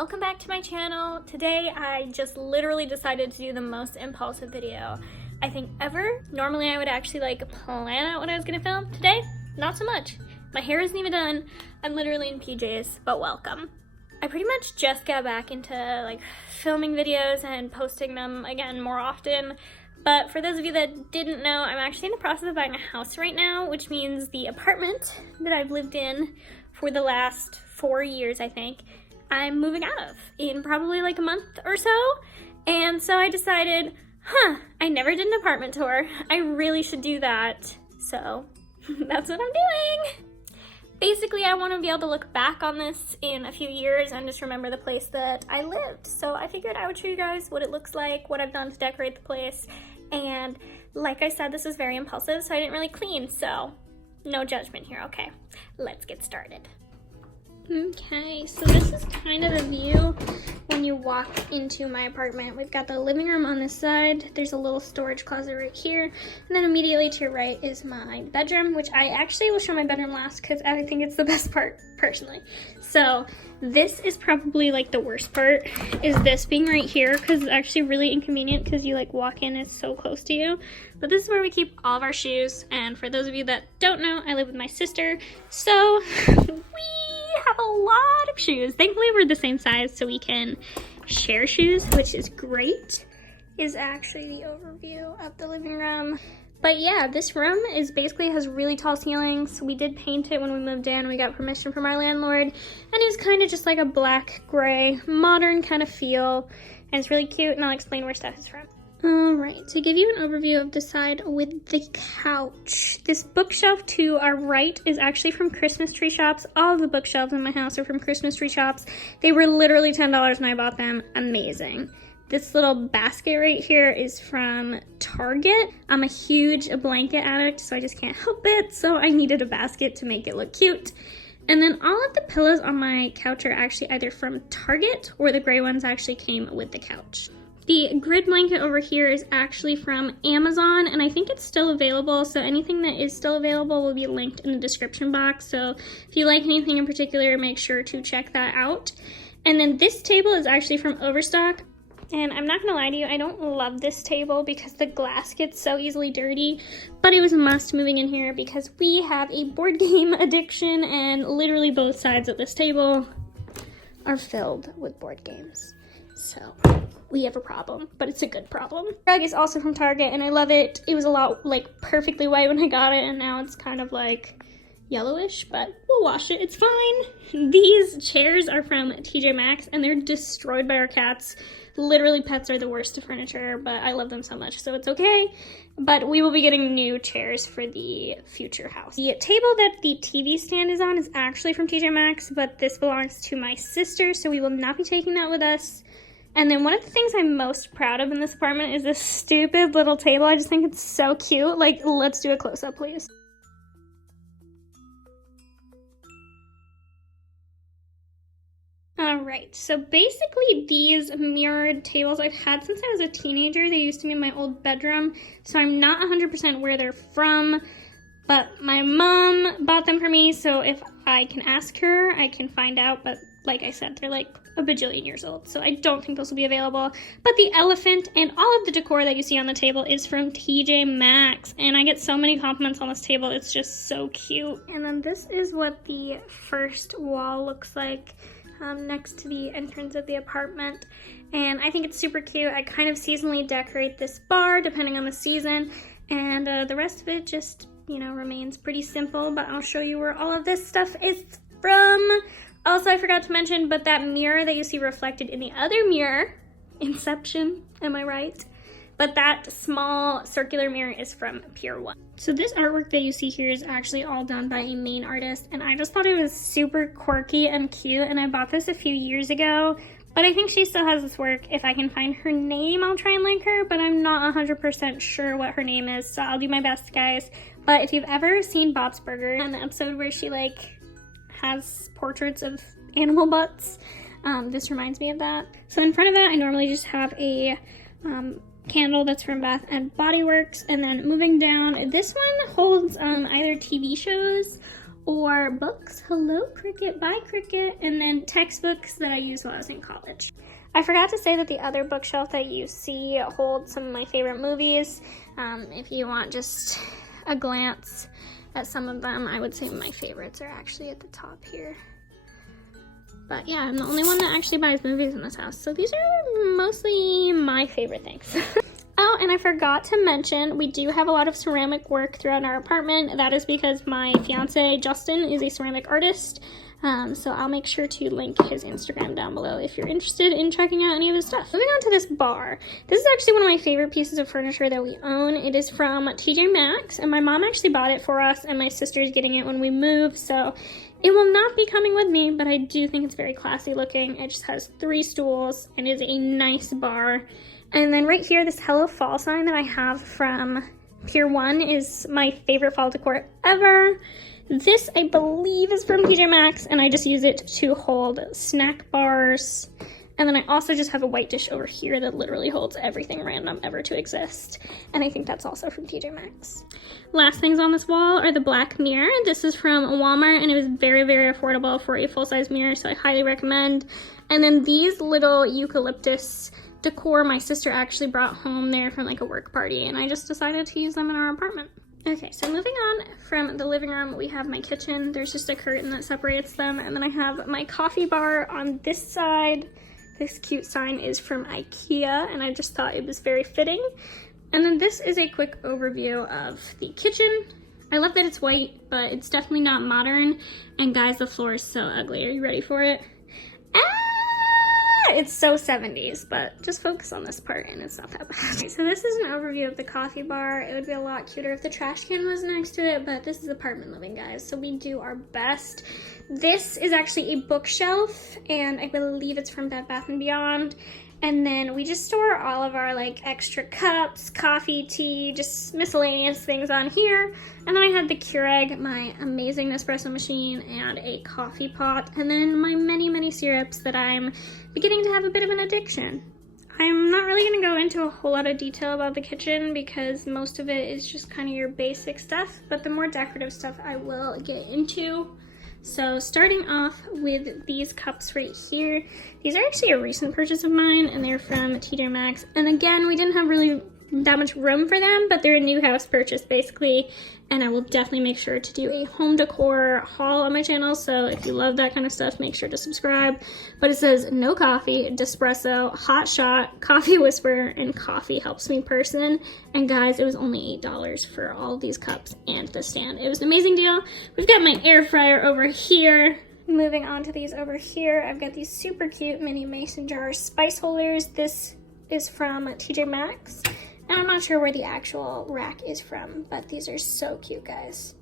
welcome back to my channel. Today I just literally decided to do the most impulsive video I think ever. Normally I would actually like plan out what I was gonna film. Today, not so much. My hair isn't even done. I'm literally in PJs, but welcome. I pretty much just got back into like filming videos and posting them again more often. But for those of you that didn't know, I'm actually in the process of buying a house right now, which means the apartment that I've lived in for the last 4 years, I think, I'm moving out of in probably like a month or so. And so I decided, I never did an apartment tour. I really should do that. So that's what I'm doing. Basically, I want to be able to look back on this in a few years and just remember the place that I lived. So I figured I would show you guys what it looks like, what I've done to decorate the place. And like I said, this was very impulsive, so I didn't really clean. So no judgment here, okay? Let's get started. Okay, so this is kind of the view when you walk into my apartment. We've got the living room on this side. There's a little storage closet right here. And then immediately to your right is my bedroom, which I actually will show my bedroom last because I think it's the best part, personally. So this is probably like the worst part, is this being right here, because it's actually really inconvenient because you like walk in, it's so close to you. But this is where we keep all of our shoes. And for those of you that don't know, I live with my sister. So we have a lot of shoes. Thankfully we're the same size so we can share shoes, which is great. Is actually the overview of the living room. But yeah, this room is basically has really tall ceilings. We did paint it when we moved in. We got permission from our landlord, and it was kind of just like a black gray modern kind of feel, and it's really cute, and I'll explain where stuff is from. Alright, to give you an overview of the side with the couch. This bookshelf to our right is actually from Christmas tree shops. All of the bookshelves in my house are from Christmas tree shops. They were literally $10 when I bought them. Amazing. This little basket right here is from Target. I'm a huge blanket addict, so I just can't help it. So I needed a basket to make it look cute. And then all of the pillows on my couch are actually either from Target or the gray ones actually came with the couch. The grid blanket over here is actually from Amazon, and I think it's still available, so anything that is still available will be linked in the description box. So if you like anything in particular, make sure to check that out. And then this table is actually from Overstock, and I'm not gonna lie to you, I don't love this table because the glass gets so easily dirty, but it was a must moving in here because we have a board game addiction, and literally both sides of this table are filled with board games. So we have a problem, but it's a good problem. The rug is also from Target, and I love it. It was a lot like perfectly white when I got it, and now it's kind of like yellowish, but we'll wash it, it's fine. These chairs are from TJ Maxx, and they're destroyed by our cats. Literally, pets are the worst to furniture, but I love them so much, so it's okay. But we will be getting new chairs for the future house. The table that the TV stand is on is actually from TJ Maxx, but this belongs to my sister, so we will not be taking that with us. And then one of the things I'm most proud of in this apartment is this stupid little table. I just think it's so cute. Like, let's do a close-up, please. Alright, so basically these mirrored tables I've had since I was a teenager. They used to be in my old bedroom, so I'm not 100% where they're from, but my mom bought them for me, so if I can ask her, I can find out, but like I said, they're like a bajillion years old, so I don't think those will be available. But the elephant and all of the decor that you see on the table is from TJ Maxx, and I get so many compliments on this table. It's just so cute. And then this is what the first wall looks like next to the entrance of the apartment, and I think it's super cute. I kind of seasonally decorate this bar depending on the season, and the rest of it just, you know, remains pretty simple, but I'll show you where all of this stuff is from. Also, I forgot to mention, but that mirror that you see reflected in the other mirror, Inception, am I right? But that small circular mirror is from Pure One. So this artwork that you see here is actually all done by a main artist, and I just thought it was super quirky and cute, and I bought this a few years ago, but I think she still has this work. If I can find her name, I'll try and link her, but I'm not 100% sure what her name is, so I'll do my best, guys. But if you've ever seen Bob's Burgers, on the episode where she like has portraits of animal butts, this reminds me of that. So in front of that, I normally just have a candle that's from Bath and Body Works, and then moving down, this one holds either TV shows or books, hello Cricket, bye Cricket, and then textbooks that I used while I was in college. I forgot to say that the other bookshelf that you see holds some of my favorite movies. If you want just a glance at some of them, I would say my favorites are actually at the top here. But yeah, I'm the only one that actually buys movies in this house, so these are mostly my favorite things. Oh, and I forgot to mention, we do have a lot of ceramic work throughout our apartment. That is because my fiance, Justin, is a ceramic artist. So I'll make sure to link his Instagram down below if you're interested in checking out any of his stuff. Moving on to this bar. This is actually one of my favorite pieces of furniture that we own. It is from TJ Maxx, and my mom actually bought it for us, and my sister is getting it when we move, so it will not be coming with me, but I do think it's very classy looking. It just has 3 stools, and is a nice bar. And then right here, this Hello Fall sign that I have from Pier 1 is my favorite fall decor ever. This, I believe, is from TJ Maxx, and I just use it to hold snack bars. And then I also just have a white dish over here that literally holds everything random ever to exist. And I think that's also from TJ Maxx. Last things on this wall are the black mirror. This is from Walmart, and it was very, very affordable for a full-size mirror, so I highly recommend. And then these little eucalyptus decor my sister actually brought home there from like a work party, and I just decided to use them in our apartment. Okay, so moving on from the living room, we have my kitchen. There's just a curtain that separates them, and then I have my coffee bar on this side. This cute sign is from IKEA, and I just thought it was very fitting. And then this is a quick overview of the kitchen. I love that it's white, but it's definitely not modern. And guys, the floor is so ugly. Are you ready for it? It's so 70s, but just focus on this part and it's not that bad. Okay, so this is an overview of the coffee bar. It would be a lot cuter if the trash can was next to it, but this is apartment living, guys, so we do our best. This is actually a bookshelf, and I believe it's from Bed Bath & Beyond. And then we just store all of our like extra cups, coffee, tea, just miscellaneous things on here. And then I have the Keurig, my amazing Nespresso machine, and a coffee pot. And then my many, many syrups that I'm beginning to have a bit of an addiction. I'm not really gonna go into a whole lot of detail about the kitchen because most of it is just kind of your basic stuff, but the more decorative stuff I will get into. So starting off with these cups right here. These are actually a recent purchase of mine, and they're from TJ Maxx. And again, we didn't have really that much room for them, but they're a new house purchase basically, and I will definitely make sure to do a home decor haul on my channel, so if you love that kind of stuff, make sure to subscribe. But it says no coffee, Despresso, hot shot, coffee whisperer, and coffee helps me person. And guys, it was only $8 for all of these cups and the stand. It was an amazing deal. We've got my air fryer over here. Moving on to these over here, I've got these super cute mini mason jar spice holders. This is from TJ Maxx. And I'm not sure where the actual rack is from, but these are so cute, guys.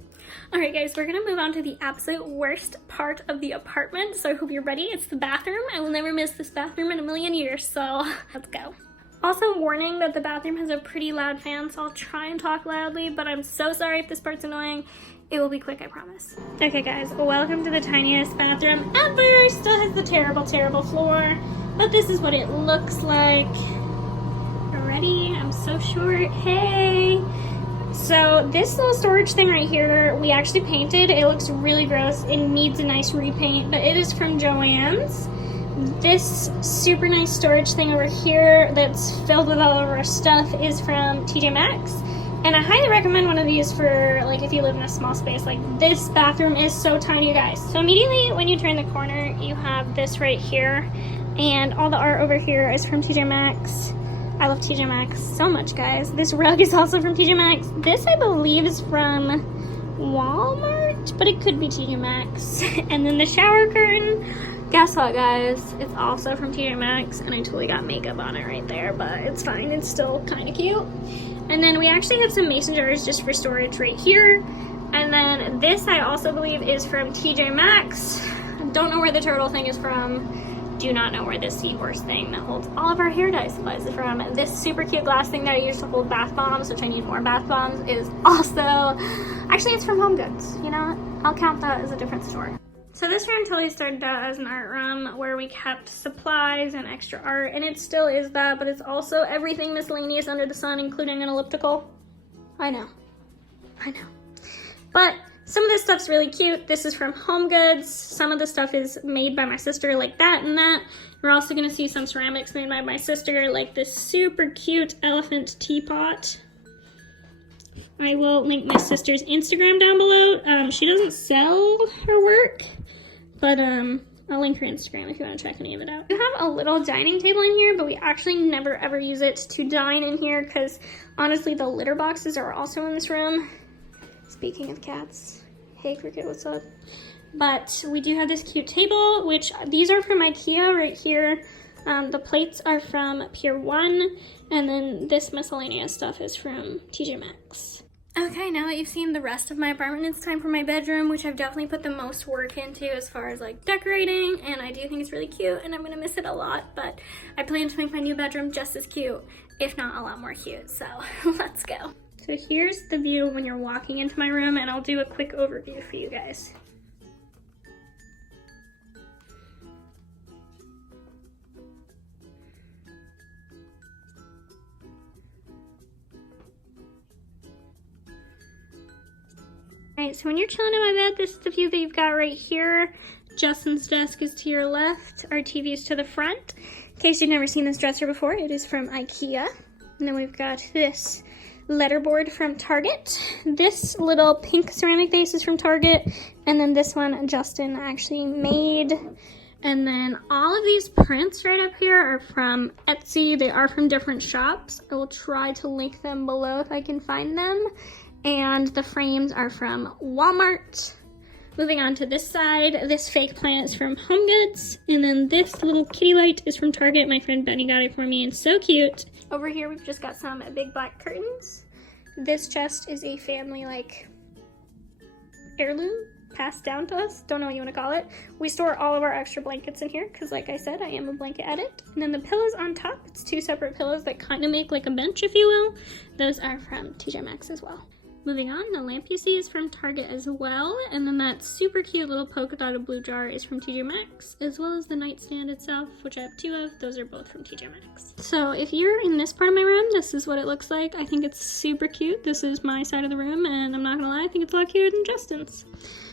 All right, guys, we're gonna move on to the absolute worst part of the apartment, so I hope you're ready. It's the bathroom. I will never miss this bathroom in a million years, so let's go. Also, warning that the bathroom has a pretty loud fan, so I'll try and talk loudly, but I'm so sorry if this part's annoying. It will be quick, I promise. Okay, guys, welcome to the tiniest bathroom ever. Still has the terrible, terrible floor, but this is what it looks like. Ready? I'm so short. Hey! So this little storage thing right here, we actually painted. It looks really gross. It needs a nice repaint, but it is from Joann's. This super nice storage thing over here that's filled with all of our stuff is from TJ Maxx. And I highly recommend one of these for like if you live in a small space. Like this bathroom is so tiny, guys. So immediately when you turn the corner, you have this right here. And all the art over here is from TJ Maxx. I love TJ Maxx so much, guys. This rug is also from TJ Maxx. This, I believe, is from Walmart, but it could be TJ Maxx. And then the shower curtain, guess what, guys? It's also from TJ Maxx, and I totally got makeup on it right there, but it's fine. It's still kind of cute. And then we actually have some mason jars just for storage right here. And then this, I also believe, is from TJ Maxx. Don't know where the turtle thing is from. Do not know where this seahorse thing that holds all of our hair dye supplies is from. This super cute glass thing that I use to hold bath bombs, which I need more bath bombs, is also, actually it's from Home Goods. You know what? I'll count that as a different store. So this room totally started out as an art room where we kept supplies and extra art, and it still is that, but it's also everything miscellaneous under the sun, including an elliptical. I know. But Some of this stuff's really cute. This is from Home Goods. Some of the stuff is made by my sister, like that and that. We're also gonna see some ceramics made by my sister, like this super cute elephant teapot. I will link my sister's Instagram down below. She doesn't sell her work, but I'll link her Instagram if you want to check any of it out. We have a little dining table in here, but we actually never ever use it to dine in here because honestly the litter boxes are also in this room. Speaking of cats, hey Cricket, what's up? But we do have this cute table, which these are from IKEA right here. The plates are from Pier 1, and then this miscellaneous stuff is from TJ Maxx. Okay, now that you've seen the rest of my apartment, it's time for my bedroom, which I've definitely put the most work into as far as like decorating, and I do think it's really cute, and I'm gonna miss it a lot, but I plan to make my new bedroom just as cute, if not a lot more cute, so let's go. So here's the view when you're walking into my room, and I'll do a quick overview for you guys. Alright, so when you're chilling in my bed, this is the view that you've got right here. Justin's desk is to your left, our TV is to the front. In case you've never seen this dresser before, it is from IKEA. And then we've got this letterboard from Target. This little pink ceramic vase is from Target. And then this one Justin actually made. And then all of these prints right up here are from Etsy. They are from different shops. I will try to link them below if I can find them. And the frames are from Walmart. Moving on to this side, this fake plant is from Home Goods. And then this little kitty light is from Target. My friend Benny got it for me and so cute. Over here, we've just got some big black curtains. This chest is a family like heirloom passed down to us. Don't know what you want to call it. We store all of our extra blankets in here because like I said, I am a blanket addict. And then the pillows on top, it's two separate pillows that kind of make like a bench, if you will. Those are from TJ Maxx as well. Moving on, the lamp you see is from Target as well, and then that super cute little polka dotted blue jar is from TJ Maxx, as well as the nightstand itself, which I have two of. Those are both from TJ Maxx. So if you're in this part of my room, this is what it looks like. I think it's super cute. This is my side of the room, and I'm not gonna lie, I think it's a lot cuter than Justin's.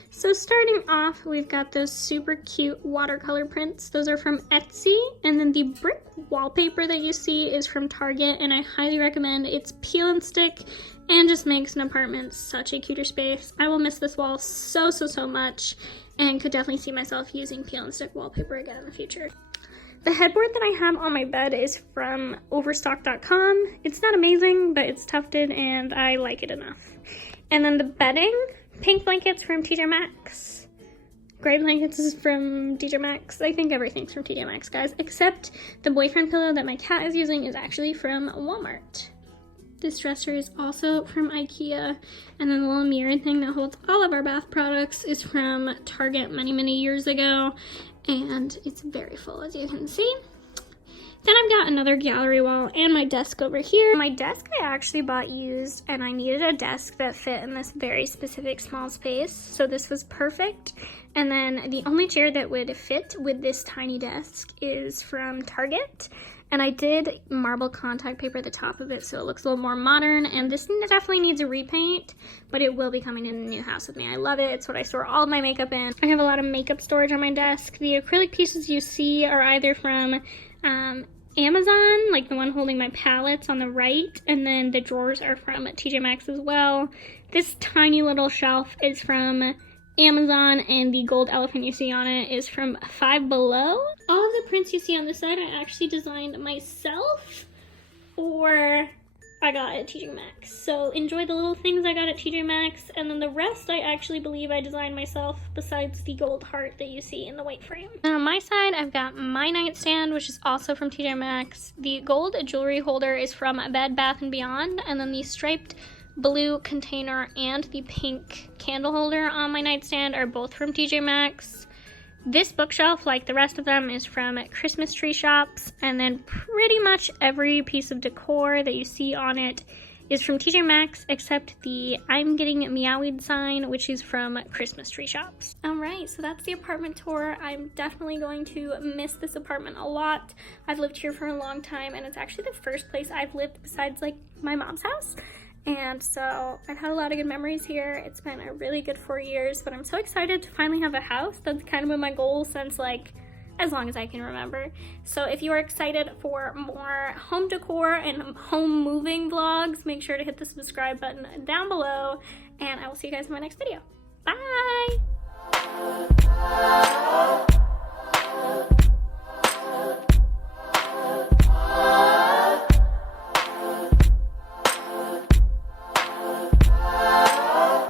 So starting off, we've got those super cute watercolor prints. Those are from Etsy, and then the brick wallpaper that you see is from Target, and I highly recommend. It's peel and stick, and just makes an apartment such a cuter space. I will miss this wall so much, and could definitely see myself using peel and stick wallpaper again in the future. The headboard that I have on my bed is from Overstock.com. It's not amazing, but it's tufted, and I like it enough. And then the bedding, pink blankets from TJ Maxx. Gray blankets is from TJ Maxx. I think everything's from TJ Maxx, guys, except the boyfriend pillow that my cat is using is actually from Walmart. This dresser is also from IKEA, and then the little mirror thing that holds all of our bath products is from Target many years ago, and it's very full, as you can see. Then I've got another gallery wall and my desk over here. My desk I actually bought used, and I needed a desk that fit in this very specific small space, so this was perfect. And then the only chair that would fit with this tiny desk is from Target. And I did marble contact paper at the top of it so it looks a little more modern, and this definitely needs a repaint, but it will be coming in the new house with me. I love it. It's what I store all of my makeup in. I have a lot of makeup storage on my desk. The acrylic pieces you see are either from Amazon, like the one holding my palettes on the right, and then the drawers are from TJ Maxx as well. This tiny little shelf is from Amazon, and the gold elephant you see on it is from Five Below. All of the prints you see on this side I actually designed myself, or I got at TJ Maxx. So enjoy the little things I got at TJ Maxx, and then the rest I actually believe I designed myself, besides the gold heart that you see in the white frame. And on my side, I've got my nightstand, which is also from TJ Maxx. The gold jewelry holder is from Bed Bath & Beyond, and then the striped blue container and the pink candle holder on my nightstand are both from TJ Maxx. This bookshelf, like the rest of them, is from Christmas Tree Shops, and then pretty much every piece of decor that you see on it is from TJ Maxx, except the I'm Getting Meowied sign, which is from Christmas Tree Shops. Alright, so that's the apartment tour. I'm definitely going to miss this apartment a lot. I've lived here for a long time, and it's actually the first place I've lived besides like my mom's house. And so I've had a lot of good memories here. It's been a really good 4 years, but I'm so excited to finally have a house. That's kind of been my goal since like as long as I can remember. So if you are excited for more home decor and home moving vlogs, make sure to hit the subscribe button down below, and I will see you guys in my next video. Bye!